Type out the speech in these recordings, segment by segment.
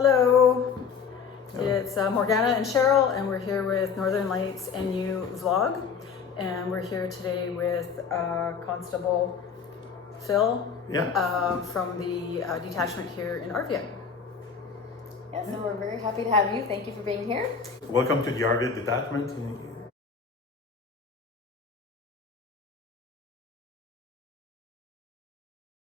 Hello, Hello. it's Morgana and Cheryl, and we're here with NorthernLightsNU vlog, and we're here today with Constable Phil from the detachment here in Arviat. Yes, and we're very happy to have you. Thank you for being here. Welcome to the Arviat detachment.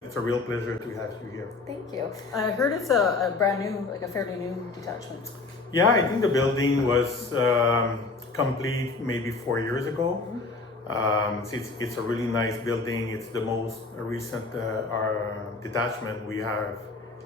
It's a real pleasure to have you here. Thank you. I heard it's a brand new, like a fairly new detachment. Yeah, I think the building was complete maybe 4 years ago. It's a really nice building. It's the most recent detachment we have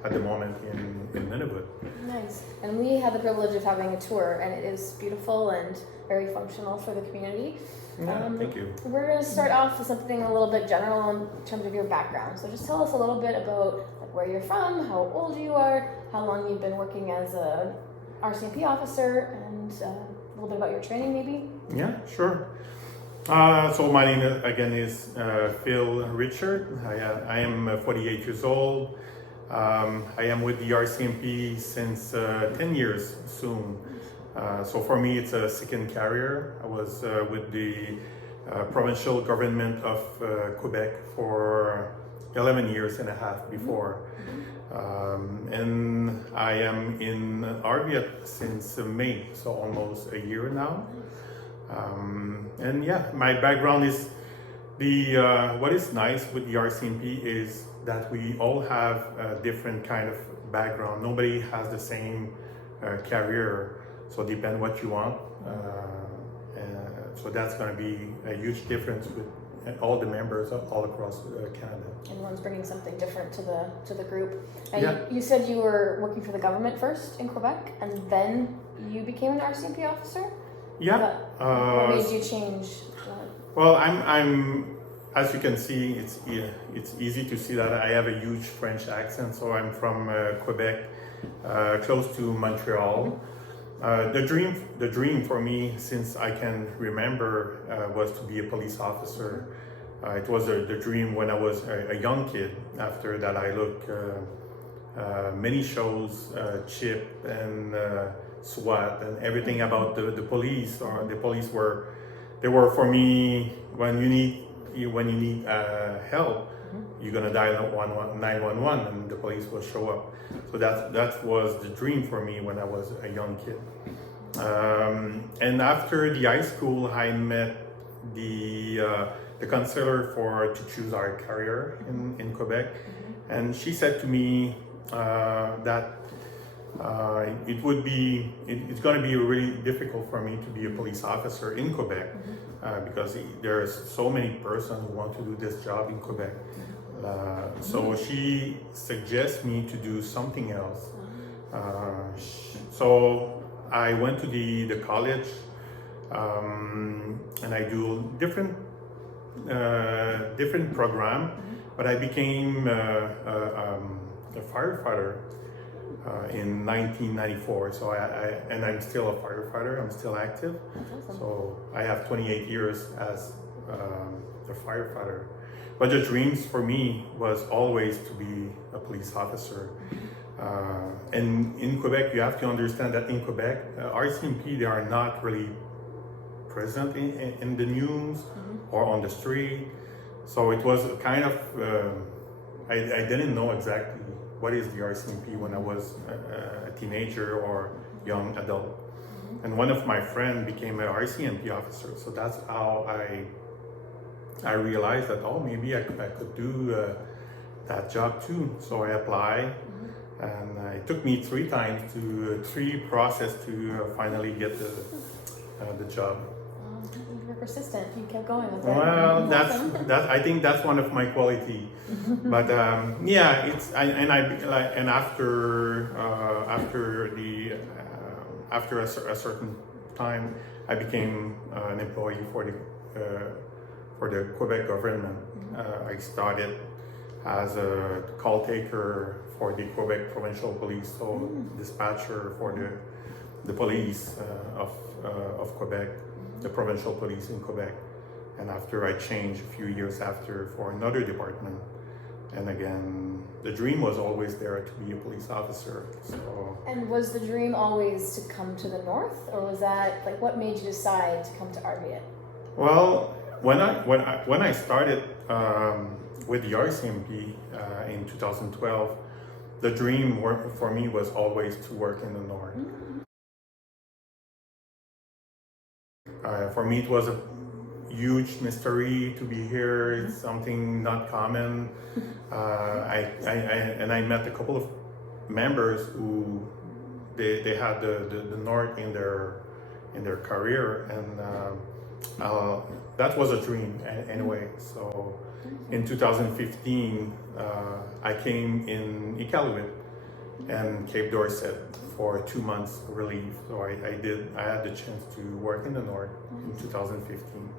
at the moment in Nunavut. Nice. And we had the privilege of having a tour, and it is beautiful and very functional for the community. Yeah, thank you. We're going to start off with something a little bit general in terms of your background. So just tell us a little bit about where you're from, how old you are, how long you've been working as a RCMP officer, and a little bit about your training maybe. Yeah, sure. So my name again is Phil Richard. I am 48 years old. I am with the RCMP since 10 years soon. So for me, it's a second career. I was with the provincial government of Quebec for 11 years and a half before. And I am in Arviat since May, so almost a year now. And yeah, my background is what is nice with the RCMP is that we all have a different kind of background. Nobody has the same career, so depend what you want. So that's going to be a huge difference with all the members all across Canada. Everyone's bringing something different to the group. And Yeah. you said you were working for the government first in Quebec, and then you became an RCMP officer? Yeah. What made you change? Well, I'm as you can see, it's easy to see that I have a huge French accent. So I'm from Quebec, close to Montreal. The dream for me, since I can remember, was to be a police officer. It was the dream when I was a young kid. After that, I looked many shows, Chip and SWAT and everything about the police. Or the police they were for me when you need help. You're gonna dial 911 and the police will show up. So that was the dream for me when I was a young kid. And after the high school, I met the counselor to choose our career in Quebec, and she said to me that it's going to be really difficult for me to be a police officer in Quebec because there's so many persons who want to do this job in Quebec. So she suggests me to do something else. So I went to the college and I do different program, but I became a firefighter in 1994. So I'm still a firefighter. I'm still active. Awesome. So I have 28 years as a firefighter. But the dreams for me was always to be a police officer. And in Quebec, you have to understand that in Quebec, RCMP, they are not really present in the news or on the street. So it was kind of, I didn't know exactly what is the RCMP when I was a teenager or young adult. And one of my friends became an RCMP officer. So that's how I realized that, maybe I could do that job too. So I applied, and it took me 3 process to finally get the job. You were persistent. You kept going with it. Well, Awesome. I think that's one of my quality. But yeah, after a certain time, I became an employee for the Quebec government. I started as a call taker for the Quebec provincial police, so dispatcher for the police of Quebec, the provincial police in Quebec. And after I changed a few years after for another department, and again the dream was always there to be a police officer. So. And was the dream always to come to the north, or was that like what made you decide to come to Arviat? Well, when I started with the RCMP in 2012, the dream for me was always to work in the north. For me, it was a huge mystery to be here. It's something not common. I met a couple of members who they had the north in their career, and that was a dream anyway. So in 2015, I came in Iqaluit and Cape Dorset for 2 months relief. So I had the chance to work in the north in 2015.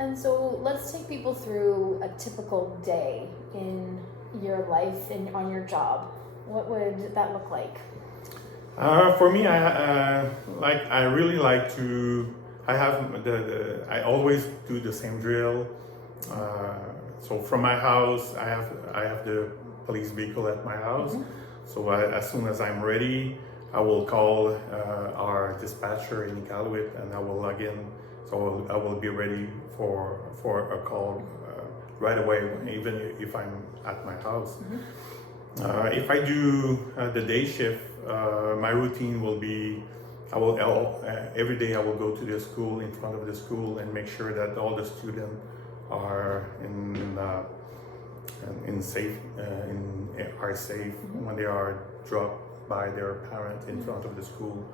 And so let's take people through a typical day in your life and on your job. What would that look like? For me, I really like to. I always do the same drill. So from my house, I have the police vehicle at my house. So as soon as I'm ready, I will call our dispatcher in Iqaluit, and I will log in. So I will be ready for a call right away, even if I'm at my house. If I do the day shift, my routine will be, every day I will go to the school, in front of the school, and make sure that all the students are safe when they are dropped by their parents in front of the school.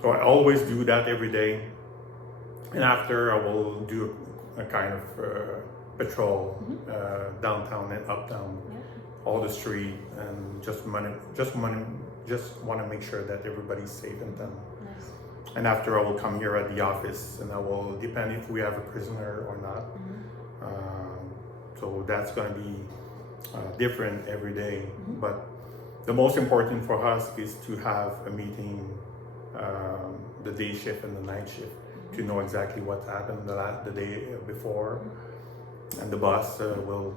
So I always do that every day, and after I will do a kind of patrol downtown and uptown, all the street, and just want to make sure that everybody's safe and done. Nice. And after I will come here at the office, and I will depend if we have a prisoner or not. So that's going to be different every day. But the most important for us is to have a meeting, the day shift and the night shift, to know exactly what happened the day before. And the boss will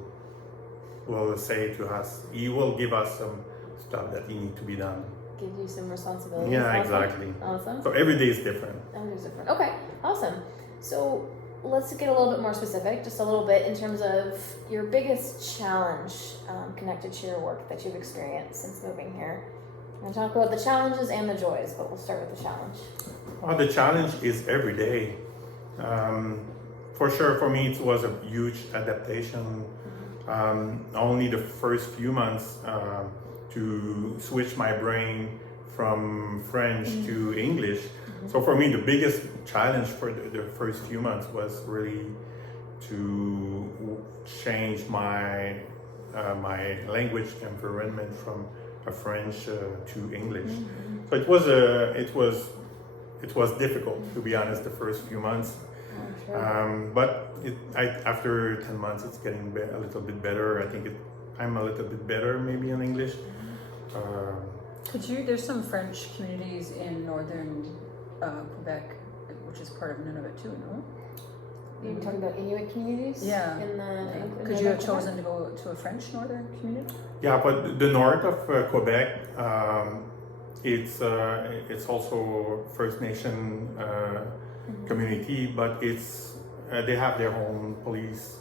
say to us, he will give us some stuff that need to be done. Give you some responsibilities. Yeah, awesome. exactly. Awesome. So every day is different. Every day is different. Okay, awesome. So let's get a little bit more specific, just a little bit in terms of your biggest challenge connected to your work that you've experienced since moving here. I'm going to talk about the challenges and the joys, but we'll start with the challenge. Well, the challenge is every day. For sure, for me, it was a huge adaptation. Only the first few months to switch my brain from French to English. So for me, the biggest challenge for the first few months was really to change my language environment from French to English. So it was difficult, to be honest, the first few months. But after 10 months, it's getting a little bit better. I think I'm a little bit better maybe in English. There's some French communities in northern Quebec, which is part of Nunavut too, no? You're talking about Inuit communities? Yeah. Could you have chosen to go to a French northern community? Yeah, but the north of Quebec, it's also First Nation community, but they have their own police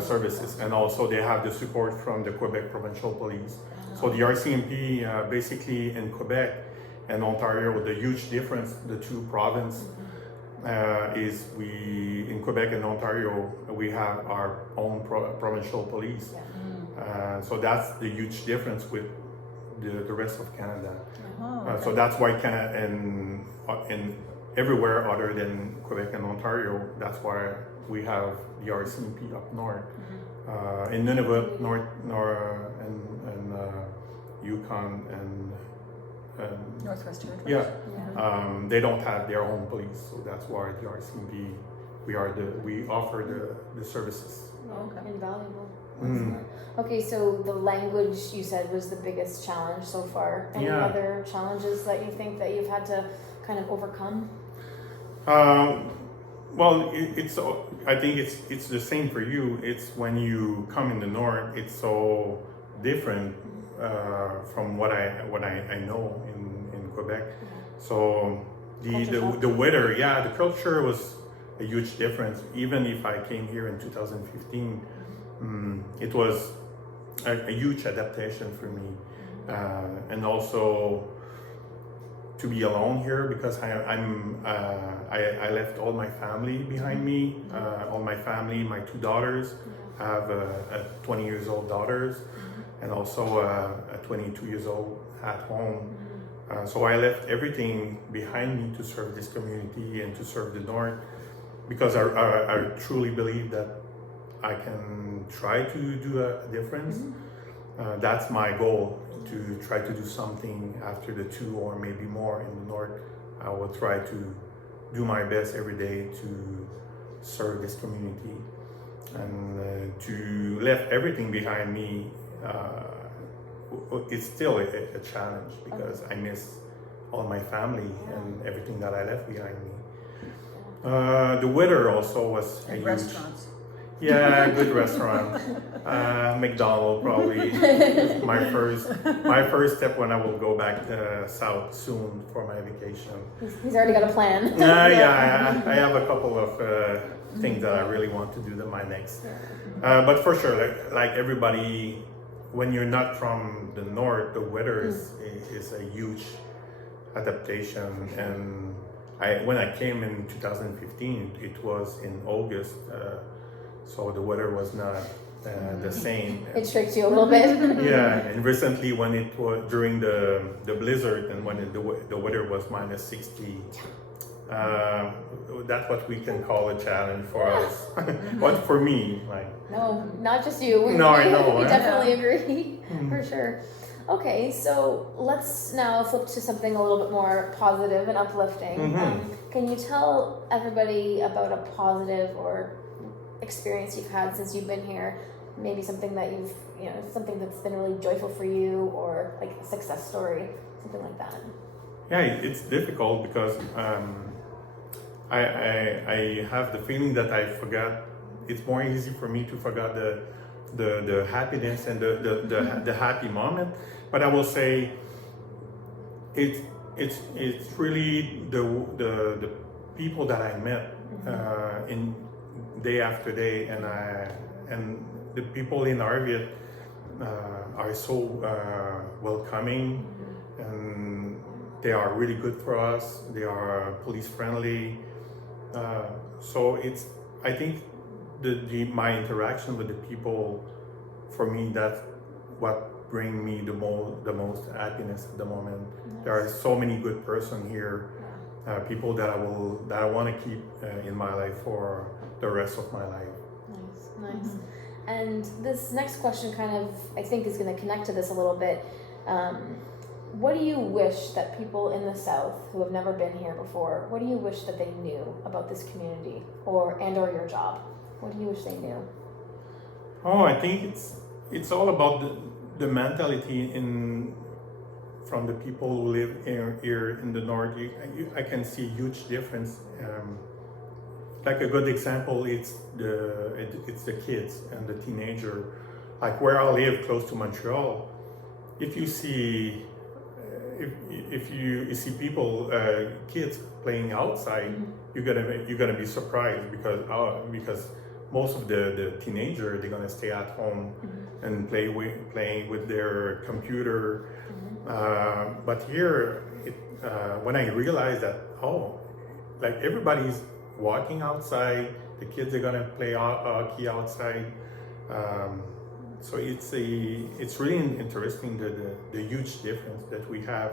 services, and also they have the support from the Quebec Provincial Police. So the RCMP basically in Quebec and Ontario, the huge difference, the two provinces, is in Quebec and Ontario, we have our own provincial police. So that's the huge difference with the rest of Canada. So that's why Canada and everywhere other than Quebec and Ontario, that's why we have the RCMP up north. In Nunavut, and Yukon and Northwest Territories. They don't have their own police, so that's why the RCMP we offer the services. Okay. Invaluable. Okay, so the language you said was the biggest challenge so far. Any other challenges that you think that you've had to kind of overcome? Well, I think it's the same for you. It's when you come in the north, it's so different from what I know in Quebec. So the weather, yeah, the culture was a huge difference. Even if I came here in 2015, it was a huge adaptation for me, and also to be alone here because I left all my family behind me, all my family, my 2 daughters. I have a 20 years old daughters, and also a 22 years old at home. So I left everything behind me to serve this community and to serve the North, because I truly believe that I can try to do a difference. That's my goal, to try to do something after the 2 or maybe more in the North. I will try to do my best every day to serve this community, and to left everything behind me. It's still a challenge because I miss all my family and everything that I left behind me. The weather also was a huge. Restaurants. Yeah, good restaurant. McDonald's probably my first step when I will go back south soon for my vacation. He's already got a plan. Yeah, I have a couple of things that I really want to do that my next. But for sure, like everybody, when you're not from the north, the weather is a huge adaptation. And when I came in 2015, it was in August. So the weather was not the same. It tricked you a little bit. Yeah, and recently when it was during the blizzard and when the weather was minus 60, that's what we can call a challenge for us. But for me, like. No, not just you. No, I know. We definitely agree, for sure. Okay, so let's now flip to something a little bit more positive and uplifting. Can you tell everybody about a positive or experience you've had since you've been here? Maybe something that something that's been really joyful for you, or like a success story, something like that. Yeah, it's difficult because I have the feeling that I forgot. It's more easy for me to forget the happiness and the happy moment. But I will say it's really the people that I met in day after day, and the people in Arviat are so welcoming, and they are really good for us. They are police friendly. So I think my interaction with the people, for me, that's what bring me the most happiness at the moment. Nice. There are so many good person here, people that I want to keep in my life for the rest of my life. Nice. And this next question kind of, I think, is going to connect to this a little bit. What do you wish that people in the South who have never been here before, what do you wish that they knew about this community or your job? What do you wish they knew? Oh, I think it's all about the mentality from the people who live here in the North. I can see a huge difference. Like a good example, it's the kids and the teenager. Like where I live, close to Montreal, if you see if you see people, kids playing outside, you're gonna be surprised because most of the teenager, they're gonna stay at home and playing with their computer. But here, when I realized that, like everybody's walking outside, the kids are gonna play hockey outside. So it's really interesting the huge difference that we have.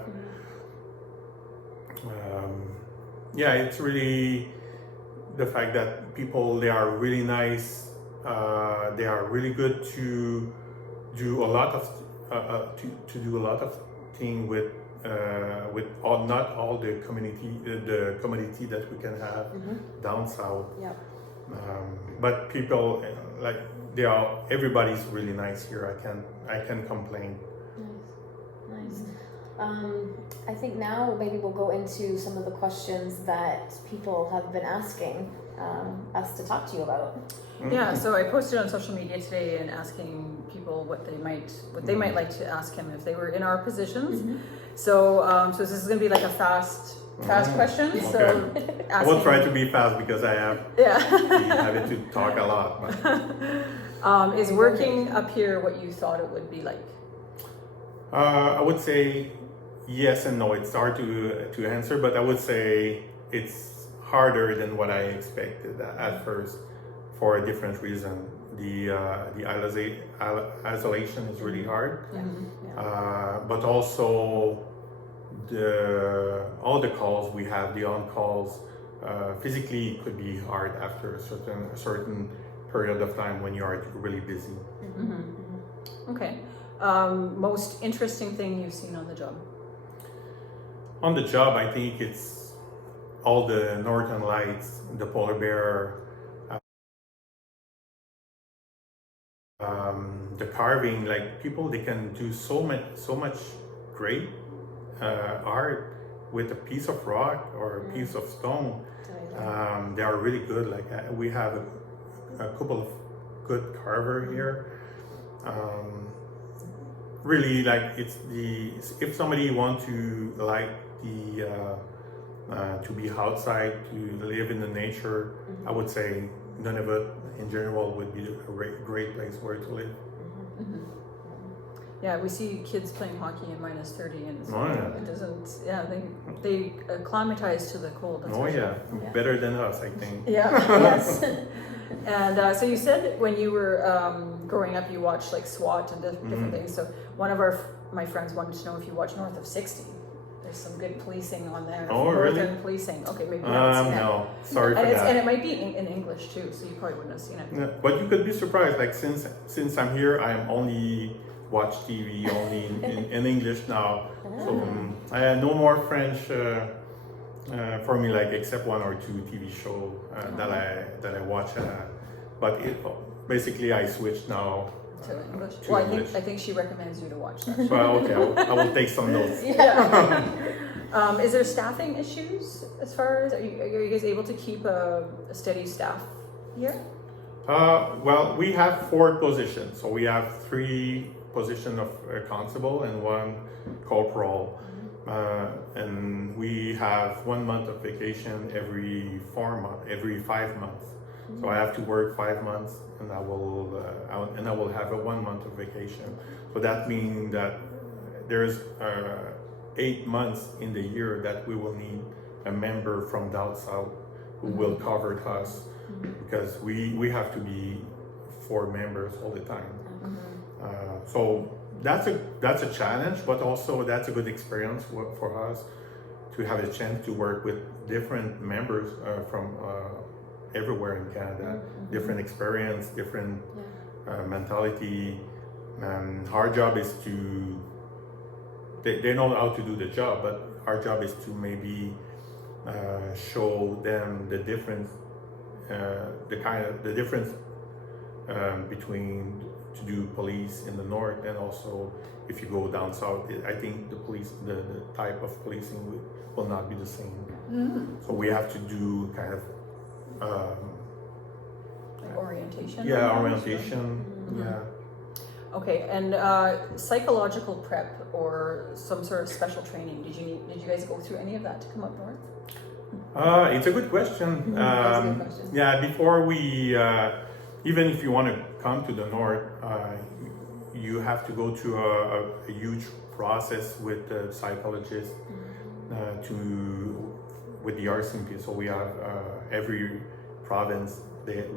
Yeah, it's really the fact that people, they are really nice. They are really good to do a lot of things with not all the community that we can have down south. Yep. But people like everybody's really nice here. I can complain. Nice. I think now maybe we'll go into some of the questions that people have been asking us to talk to you about. Yeah, so I posted on social media today and asking people what they might like to ask him if they were in our positions. So so this is going to be like a fast question. Okay. So I will try to be fast because I have having to talk a lot. But. Is working up here what you thought it would be like? I would say yes and no. It's hard to answer, but I would say it's harder than what I expected at first for a different reason. The isolation is really hard, but also all the calls we have, the on calls, physically could be hard after a certain period of time when you are really busy. Okay. Most interesting thing you've seen on the job? On the job, I think it's all the northern lights, the polar bear, the carving. Like people, they can do so much great art with a piece of rock or a piece of stone. They are really good. Like we have a couple of good carver here. Really, like if somebody want to like to be outside, to live in the nature, I would say Nunavut in general would be a great place where to live. Yeah, we see kids playing hockey in -30, and it doesn't. Yeah, they acclimatize to the cold. Better than us, I think. Yeah. Yes. And so you said when you were growing up, you watched like SWAT and different things. So one of my friends wanted to know if you watch North of 60. There's some good policing on there. Oh, really? Northern policing. Okay, maybe you haven't seen it. No, sorry for that. And it might be in English too, so you probably wouldn't have seen it. Yeah, but you could be surprised. Like since I'm here, I'm only watch TV only in English now. So I have no more French for me, like except one or two TV show that I watch. But basically, I switched now. To English. Well, English. I think she recommends you to watch that. Well, okay, I will take some notes. Is there staffing issues as far as are you guys able to keep a steady staff here? Well, we have 4 positions. So we have 3 positions of constable and 1 corporal. And we have 1 month of vacation every 5 months. So I have to work 5 months, and I will have a 1 month of vacation. So that means that there's 8 months in the year that we will need a member from down south who will cover us, because we have to be 4 members all the time. So that's a challenge, but also that's a good experience for us to have a chance to work with different members from everywhere in Canada, different experience, different mentality. Our job is to, they know how to do the job, but our job is to maybe show them the difference, the difference between to do police in the north and also if you go down south. I think the type of policing will not be the same. So we have to do kind of like orientation? Yeah, orientation. Okay, and psychological prep or some sort of special training. Did you guys go through any of that to come up north? It's a good question. That's a good question. Yeah, before we, even if you want to come to the north, you have to go through a huge process with the psychologist with the RCMP. So we have every province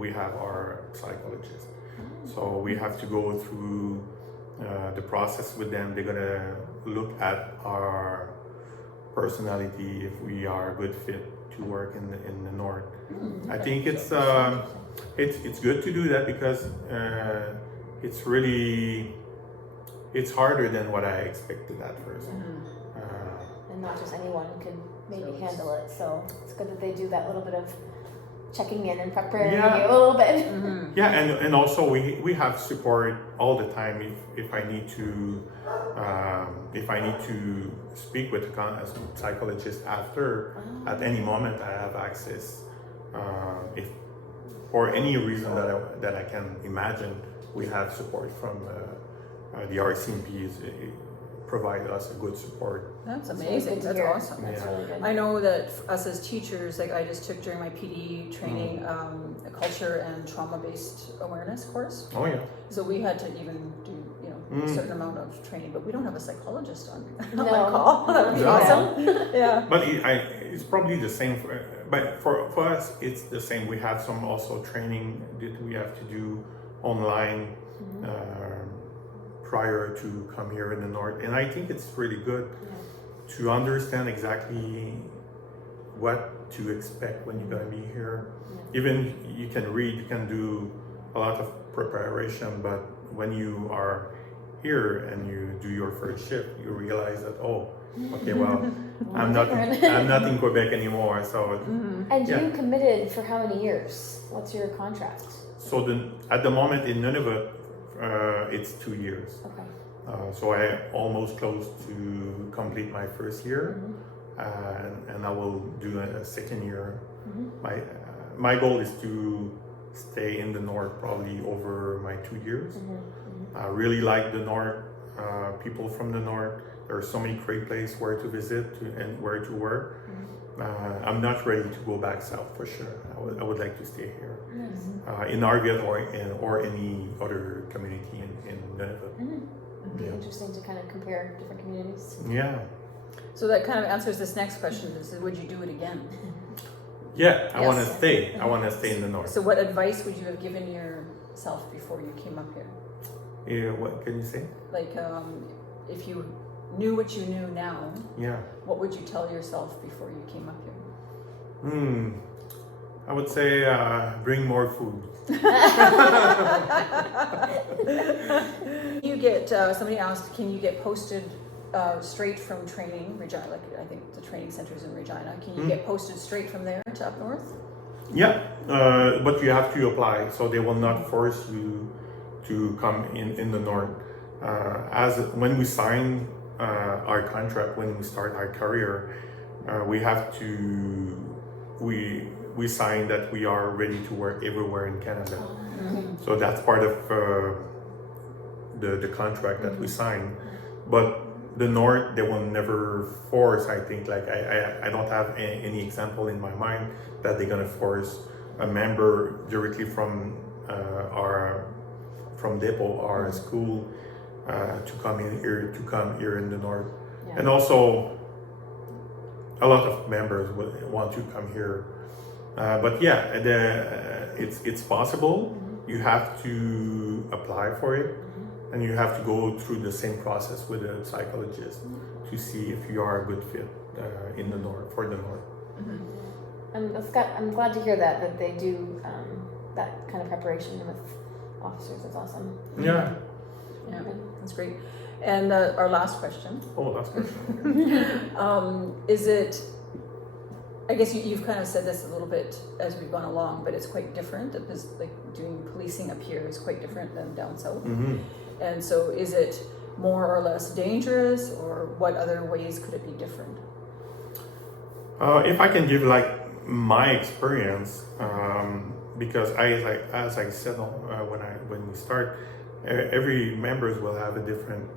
we have our psychologist. So we have to go through the process with them. They're gonna look at our personality, if we are a good fit to work in the north. I think it's good to do that because it's harder than what I expected at first. And not just anyone could maybe handle it. So it's good that they do that little bit of checking in and preparing Yeah. you a little bit. Yeah, and also we have support all the time if I need to speak with a psychologist after. At any moment I have access. If for any reason that I can imagine, we have support from the RCMPs. Provide us a good support. That's That's really amazing. good to That's hear. awesome. That's Yeah. really good. I know that us as teachers, like I just took during my PD training, a culture and trauma-based awareness course. Oh yeah. So we had to even do, a certain amount of training, but we don't have a psychologist on No. call. That would be No. awesome. Yeah. But it's probably the same. But for us, it's the same. We have some also training that we have to do online prior to come here in the north, and I think it's really good to understand exactly what to expect when you're going to be here. Even you can read, you can do a lot of preparation, but when you are here and you do your first shift, you realize that okay, well, I'm not in Quebec anymore. So And you committed for how many years? What's your contract? so at the moment in Nunavut, it's 2 years. Okay. So I almost close to complete my first year, and I will do a second year. My goal is to stay in the north probably over my 2 years. I really like the north, people from the north. There are so many great places where to visit and where to work. I'm not ready to go back south for sure. I would like to stay here in Arviat or any other community in Nunavut. It'd be interesting to kind of compare different communities. Yeah. So that kind of answers this next question: is would you do it again? Yeah, I want to Yes. stay. I want to stay in the north. So what advice would you have given yourself before you came up here? Yeah, what can you say? Like, if you knew what you knew now, Yeah. what would you tell yourself before you came up here? I would say bring more food. You get somebody asked, can you get posted straight from training, Regina? Like I think the training center's in Regina. Can you get posted straight from there to up north? Yeah, but you have to apply, so they will not force you to come in the north. As when we sign our contract, when we start our career, we sign that we are ready to work everywhere in Canada. So that's part of the contract that we sign. But the north, they will never force. I think I don't have any example in my mind that they're gonna force a member directly from depot or school to come here in the north. And also a lot of members will want to come here. But yeah, it's possible. You have to apply for it, and you have to go through the same process with a psychologist to see if you are a good fit in the north for the north. I'm glad to hear that they do that kind of preparation with officers. That's awesome. Yeah. Yeah, that's great. And our last question. Oh, last question. Is it, I guess you've kind of said this a little bit as we've gone along, but it's quite different because like doing policing up here is quite different than down south. And so is it more or less dangerous, or what other ways could it be different? If I can give like my experience, because as I said when we start, every members will have a different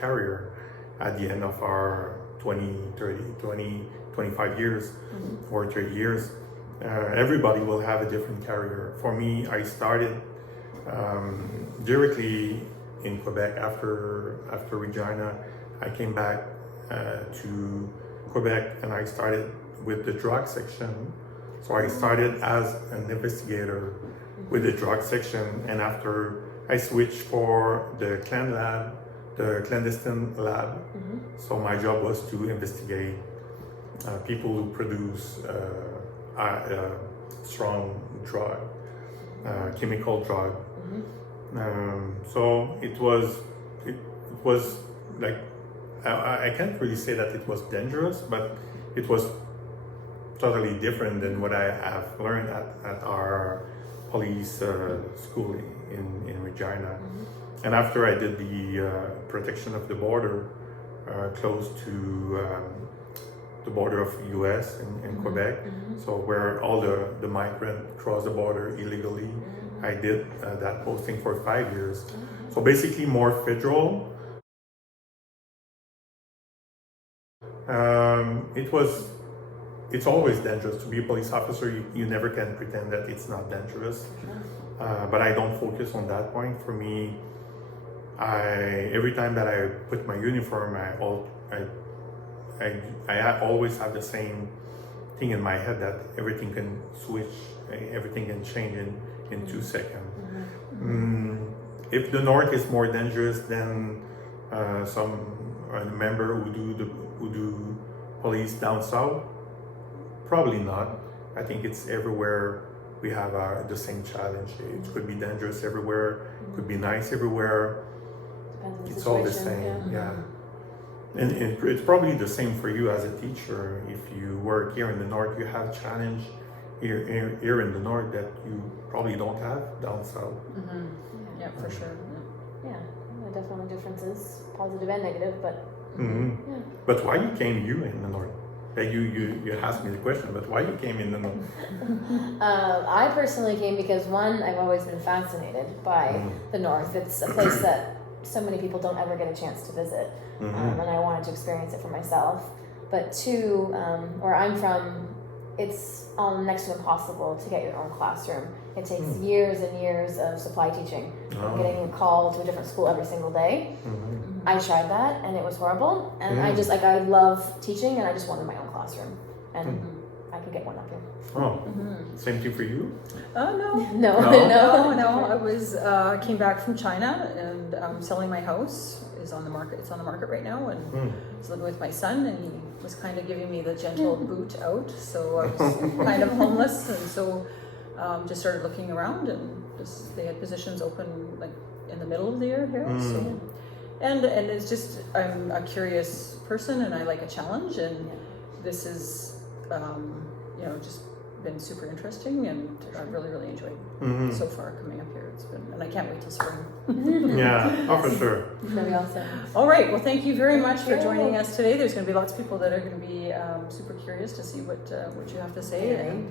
career at the end of our 25 years or 30 years. Everybody will have a different career. For me, I started directly in Quebec after Regina. I came back to Quebec and I started with the drug section. So I started as an investigator with the drug section, and after I switched for the clandestine lab. So my job was to investigate people who produce strong drug, chemical drug. So it was like, I can't really say that it was dangerous, but it was totally different than what I have learned at our police school in Regina. And after I did the protection of the border close to the border of U.S. in Quebec, so where all the migrants cross the border illegally, I did that posting for 5 years. So basically more federal. It's always dangerous to be a police officer. You never can pretend that it's not dangerous. But I don't focus on that point. For me, every time that I put my uniform, I always have the same thing in my head that everything can switch, everything can change in 2 seconds. If the North is more dangerous than some member who do police down south, probably not. I think it's everywhere we have the same challenge. It could be dangerous everywhere, could be nice everywhere. It's all the same, yeah. And it's probably the same for you as a teacher. If you work here in the North, you have challenge here in the North that you probably don't have down south. Yeah, for sure. Yeah, definitely differences, positive and negative, but yeah. But why you came in the North? You asked me the question, but why you came in the North? I personally came because one, I've always been fascinated by the North. It's a place that so many people don't ever get a chance to visit, and I wanted to experience it for myself. But two, where I'm from, it's next to impossible to get your own classroom. It takes years and years of supply teaching, getting a call to a different school every single day. I tried that and it was horrible. And I love teaching and I just wanted my own classroom. And I could get one up here. Oh, same thing for you? No. No. I was came back from China and selling my house. Is on the market. It's on the market right now, and I was living with my son, and he was kind of giving me the gentle boot out. So I was kind of homeless, and so just started looking around, and they had positions open like in the middle of the year here. So, and it's just I'm a curious person, and I like a challenge, and this is just been super interesting, and I've really enjoyed so far coming up here. It's been, and I can't wait till spring. For sure. It's gonna be awesome. All right, well, thank you very much for joining us today. There's going to be lots of people that are going to be super curious to see what you have to say. And,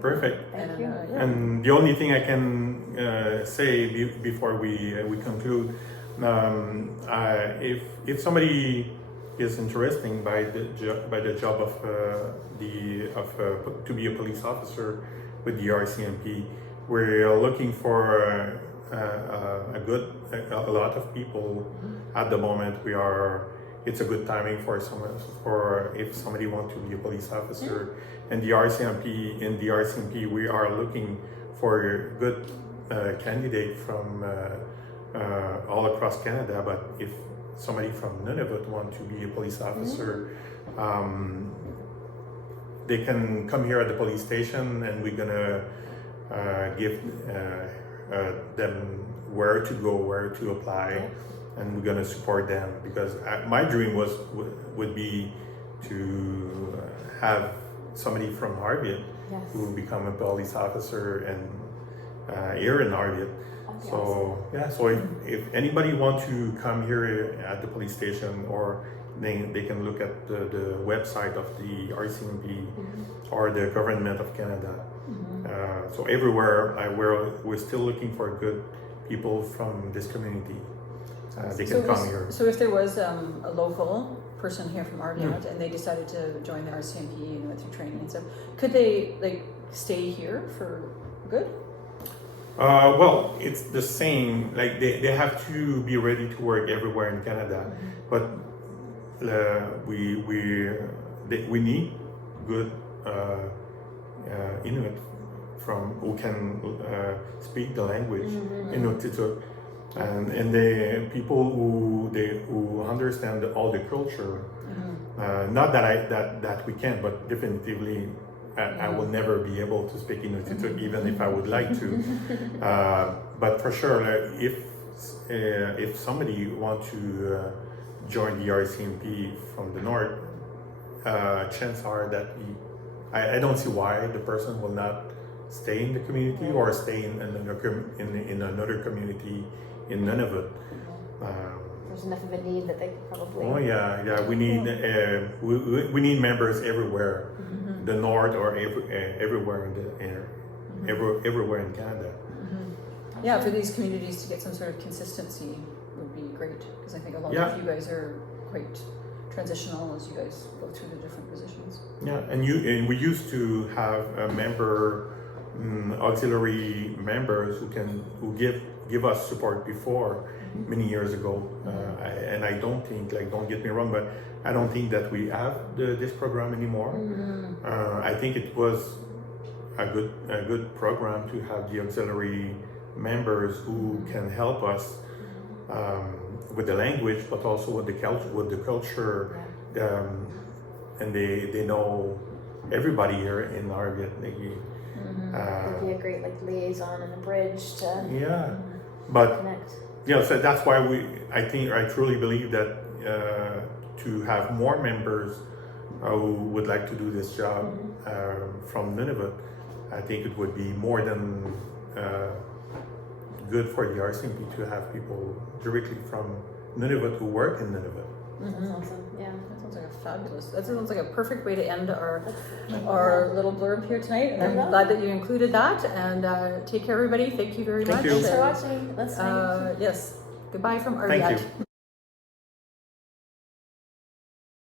perfect. Thank you. And the only thing I can say before we conclude, if somebody is interesting by the job of to be a police officer with the RCMP, we're looking for a lot of people at the moment. It's a good timing for if somebody wants to be a police officer. And in the RCMP, we are looking for good candidate from all across Canada. But if somebody from Nunavut want to be a police officer, they can come here at the police station, and we're gonna give them where to go, where to apply, and we're gonna support them, because my dream would be to have somebody from Arviat who will become a police officer and here in Arviat. So if anybody wants to come here at the police station, or they can look at the website of the RCMP or the government of Canada. So everywhere we're still looking for good people from this community. They can come here. So if there was a local person here from Arviat and they decided to join the RCMP and went through training and stuff, could they stay here for good? Well, it's the same. Like they have to be ready to work everywhere in Canada, but we need good Inuit who can speak the language Inuktitut, and the people who understand all the culture. Not that we can, but definitively. I will never be able to speak Inuktitut, even if I would like to. But for sure, if somebody wants to join the RCMP from the North, chances are that I don't see why the person will not stay in the community or stay in another community in Nunavut. There's enough of a need that they could probably. Oh yeah. We need we need members everywhere, the north or everywhere everywhere in Canada. Yeah, for these communities to get some sort of consistency would be great, because I think a lot of you guys are quite transitional as you guys go through the different positions. Yeah, and we used to have a member, auxiliary members who give us support before many years ago, and I don't think, don't get me wrong, but I don't think that we have this program anymore. I think it was a good program to have the auxiliary members who can help us with the language, but also with the culture, and they know everybody here in Arviat. It'd be a great liaison and a bridge to connect. Yeah, so that's why I truly believe that to have more members who would like to do this job from Nunavut, I think it would be more than good for the RCMP to have people directly from Nunavut who work in Nunavut. That's awesome. Yeah, that sounds like that sounds like a perfect way to end our little blurb here tonight. And I'm glad that you included that. And take care, everybody. Thank you very much. Thank you. Thanks for watching. Yes. Goodbye from Arviat. Thank you.